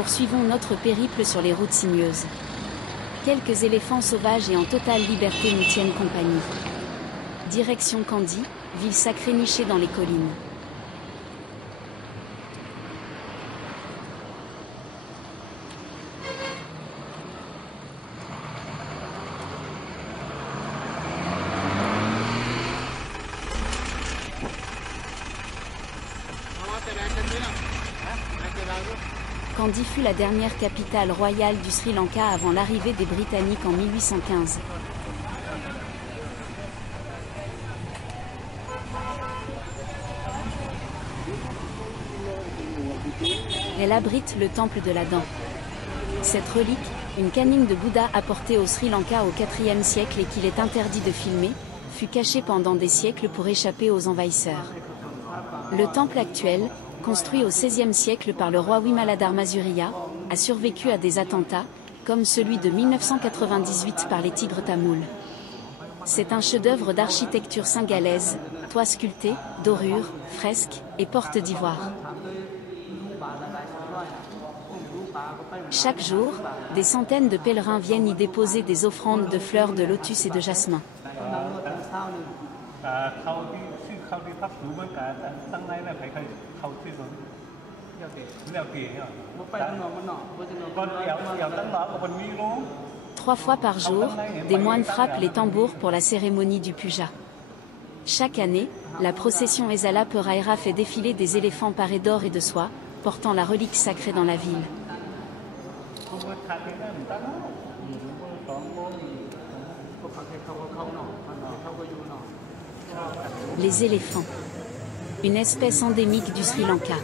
Poursuivons notre périple sur les routes sinueuses. Quelques éléphants sauvages et en totale liberté nous tiennent compagnie. Direction Kandy, ville sacrée nichée dans les collines. Kandy fut la dernière capitale royale du Sri Lanka avant l'arrivée des Britanniques en 1815. Elle abrite le temple de la dent. Cette relique, une canine de Bouddha apportée au Sri Lanka au IVe siècle et qu'il est interdit de filmer, fut cachée pendant des siècles pour échapper aux envahisseurs. Le temple actuel, construit au XVIe siècle par le roi Vimaladharmasuriya, a survécu à des attentats, comme celui de 1998 par les tigres tamouls. C'est un chef-d'œuvre d'architecture singalaise, toits sculptés, dorures, fresques et portes d'ivoire. Chaque jour, des centaines de pèlerins viennent y déposer des offrandes de fleurs de lotus et de jasmin. Trois fois par jour, des moines frappent les tambours pour la cérémonie du puja. Chaque année, la procession Esala Peraira fait défiler des éléphants parés d'or et de soie, portant la relique sacrée dans la ville. Les éléphants. Une espèce endémique du Sri Lanka.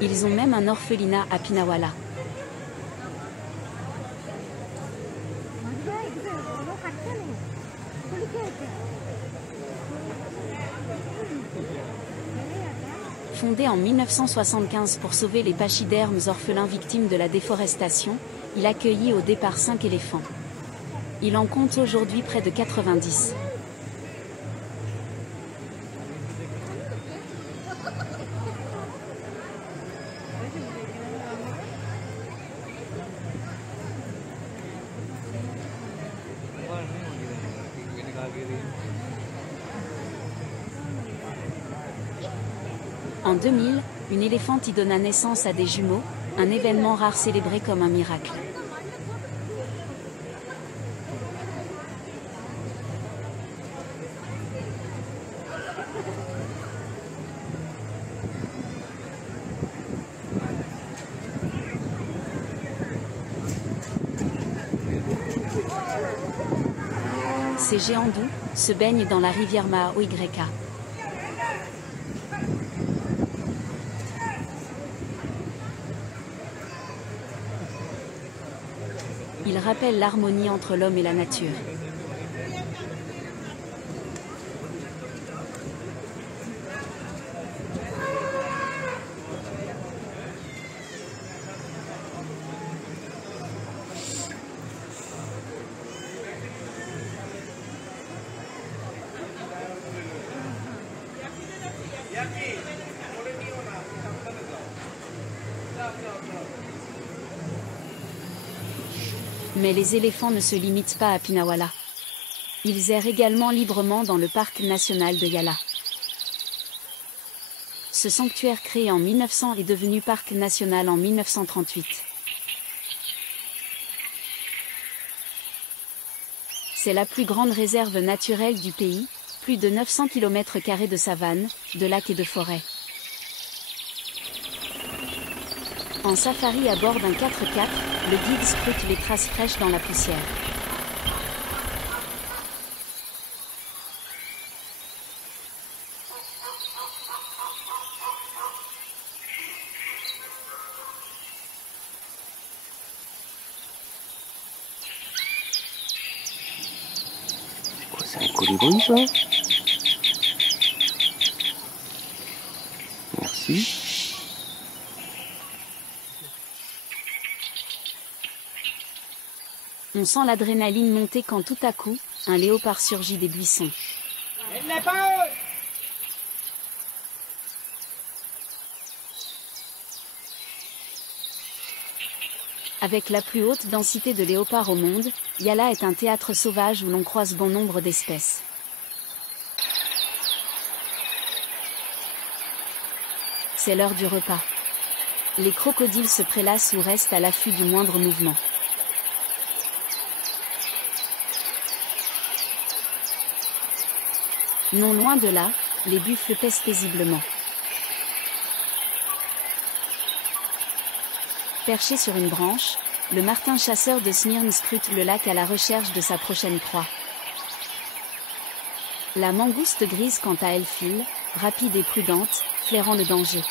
Ils ont même un orphelinat à Pinawala. Fondé en 1975 pour sauver les pachydermes orphelins victimes de la déforestation, il accueillit au départ 5 éléphants. Il en compte aujourd'hui près de 90. En 2000, une éléphante y donna naissance à des jumeaux, un événement rare célébré comme un miracle. Ces géants doux se baignent dans la rivière Maoigreka. Il rappelle l'harmonie entre l'homme et la nature. Mais les éléphants ne se limitent pas à Pinawala. Ils errent également librement dans le parc national de Yala. Ce sanctuaire créé en 1900 est devenu parc national en 1938. C'est la plus grande réserve naturelle du pays, plus de 900 km² de savane, de lacs et de forêts. En safari à bord d'un 4x4, le guide scrute les traces fraîches dans la poussière. C'est un colibri, ça? Merci. On sent l'adrénaline monter quand tout à coup, un léopard surgit des buissons. Avec la plus haute densité de léopards au monde, Yala est un théâtre sauvage où l'on croise bon nombre d'espèces. C'est l'heure du repas. Les crocodiles se prélassent ou restent à l'affût du moindre mouvement. Non loin de là, les buffles pèsent paisiblement. Perché sur une branche, le martin chasseur de Smyrne scrute le lac à la recherche de sa prochaine proie. La mangouste grise quant à elle file, rapide et prudente, flairant le danger.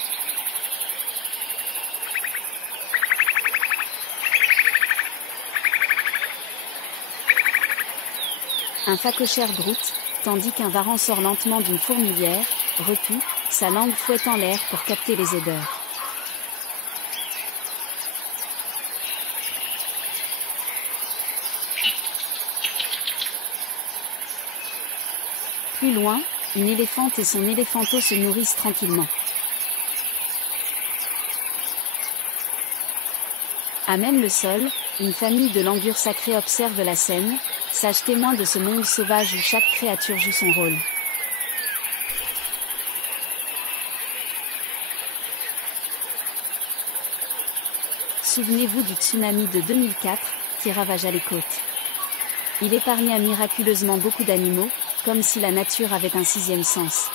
Un phacochère broute, tandis qu'un varan sort lentement d'une fourmilière, repu, sa langue fouettant l'air pour capter les odeurs. Plus loin, une éléphante et son éléphanteau se nourrissent tranquillement. À même le sol, une famille de langurs sacrés observe la scène, sage témoin de ce monde sauvage où chaque créature joue son rôle. Souvenez-vous du tsunami de 2004, qui ravagea les côtes. Il épargna miraculeusement beaucoup d'animaux, comme si la nature avait un sixième sens.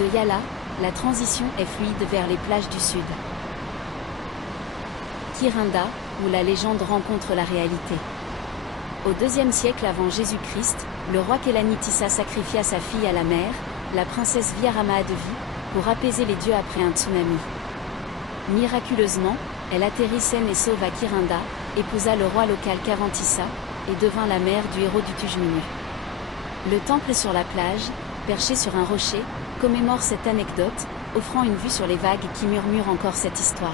De Yala, la transition est fluide vers les plages du sud. Kirinda, où la légende rencontre la réalité. Au IIe siècle avant Jésus-Christ, le roi Kelanitissa sacrifia sa fille à la mer, la princesse Viaramadevi, pour apaiser les dieux après un tsunami. Miraculeusement, elle atterrit saine et sauve à Kirinda, épousa le roi local Kavantissa, et devint la mère du héros du Tujmunu. Le temple sur la plage, perché sur un rocher, commémore cette anecdote, offrant une vue sur les vagues qui murmurent encore cette histoire.